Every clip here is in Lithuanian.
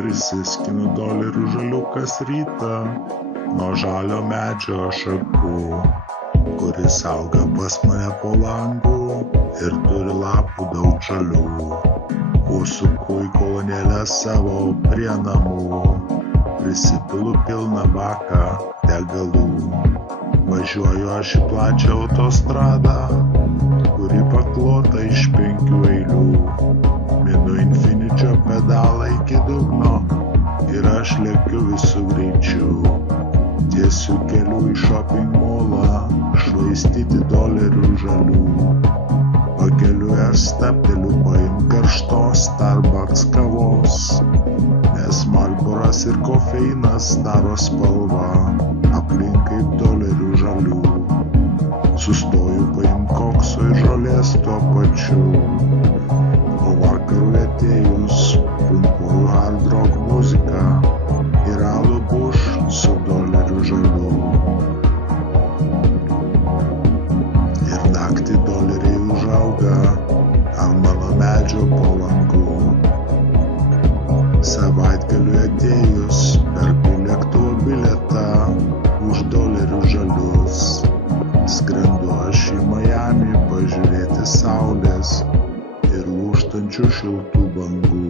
Prisiskinu dolerių žalių kas rytą nuo žalio medžio šakų, kuris auga pas mane po langu ir turi lapų daug žalių. Užsuku į kolonėlę savo prie namų, prisipilu pilną baką degalų. Važiuoju aš į plačią autostradą, kuri paklota iš 5 eilių. Minu Infiničio pedalą iki dugno ir aš lėkiu visų greičių. Tiesiu keliu į shopping mallą, švaistyti dolerių žalių. Pakeliu aš stabteliu paimt karštos Starbucks kavos, nes Marlboras ir kofeinas daro spalvą aplink kaip dolerių žalių. Sustoju paimt kokso ir žolės tuo pačiu, o vakarui atėjus pumpuoju hard rock muziką ir alų Bush su dolerių žalių. Ir naktį doleriai užauga ant mano medžio po langu. Savaitgaliui atėjus perku lėktuvo bilietą už dolerių žalius. Skrendu aš į Miami pažiūrėti saulės ir lūžtančių šiltų bangų.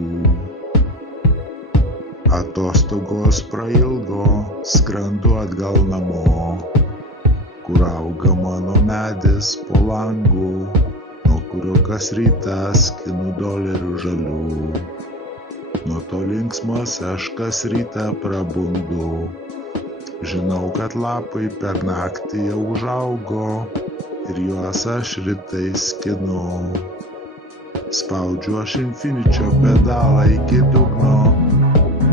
Atostogos prailgo, skrendu atgal namo, kur auga mano medis po langu, nuo kurio kas rytą skinu dolerių žalių. Nuo to linksmas aš kas rytą prabundu. Žinau, kad lapai per naktį jau užaugo ir juos aš rytais skinu. Spaudžiu aš Infiničio pedalą iki dugno,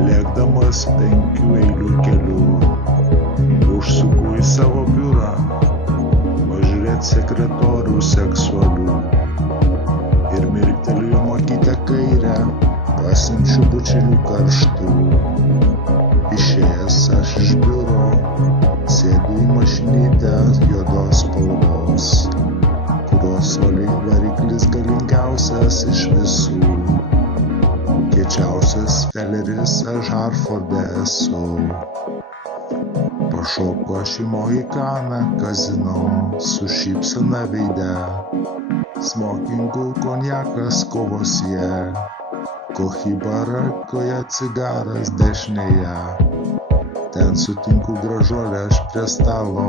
lėkdamas 5 eilių keliu. Užsuku į savo biurą, pažiūrėt sekretorių seksualių. Ir mirkteliu į mokytę kairę, pasiunčiu bučinių karštų. Išėjęs aš iš biuro, sėdu į mašinytę juodos spalvos, kurios variklis galingiausias iš visų. Kiečiausias feleris aš Harforde esu. Pašoku aš į Mohikaną kazino su šypsena veide, smokingų konjakas kovosie, Kohiba rankoje cigaras dešinėje. Ten sutinku gražuolę aš prie stalo,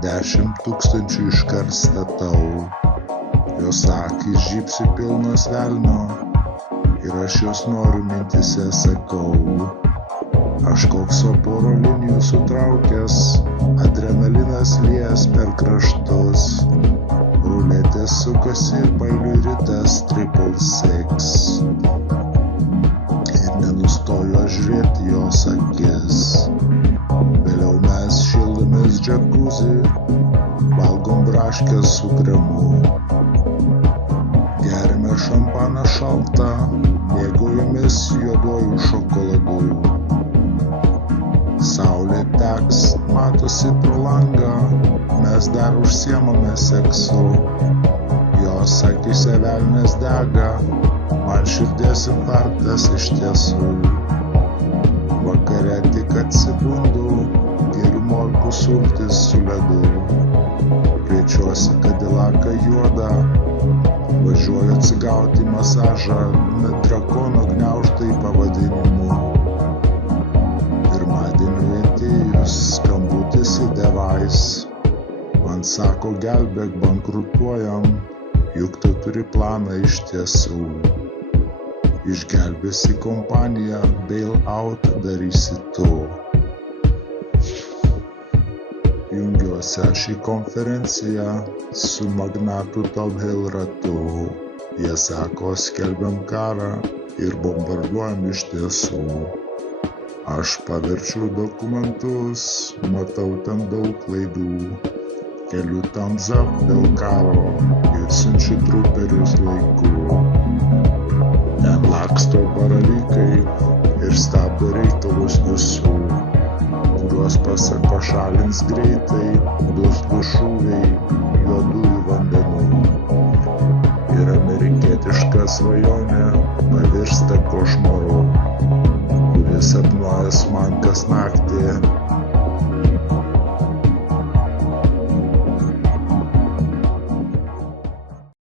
10 000 iškart statau. Jos akys žybsi pilnos velnio ir aš jos noriu mintyse sakau. Aš koks poro linijų sutraukęs, adrenalinas lies per kraštus. Ruletės sukasi ir pailiui ritas 666. Ir nenustoju aš žiūrėti jos akis. Vėliau mes šildomės džakuzi, valgom braškes su kremu. Geriame šampaną šaltą, mėgaujamės juoduoju šokoladu. Saulė teks, matosi pro langą, mes dar užsiemame seksu. Jos akyse velnias dega, man širdies infarktas iš tiesų. Vakare tik atsibundu, geriu morkų sultis su ledu. Kviečiuosi Cadillaką juodą, važiuoju atsigauti masažą drakono gniaužtai pavadinimu. Pirmadieniui atėjus skambutis į Device. Man sako, gelbėk, bankrutuojam, juk tu turi planą iš tiesų. Išgelbėsi kompaniją, bail out darysi tu. Jungiuosi aš į konferenciją su magnatų Top Hill ratu. Jie sako, skelbiam karą ir bombarduojam iš tiesų. Aš paverčiu dokumentus, matau ten daug klaidų. Keliu thumbs up dėl karo ir siunčiu truperius laiku. Ten laksto baravykai ir stabdo reikalus visų. kuriuos pasak pašalins greitai duslų šūviai juodųjų vandenų. Ir amerikietiška svajonė pavirsta košmaru, kuris sapnuojas man kas naktį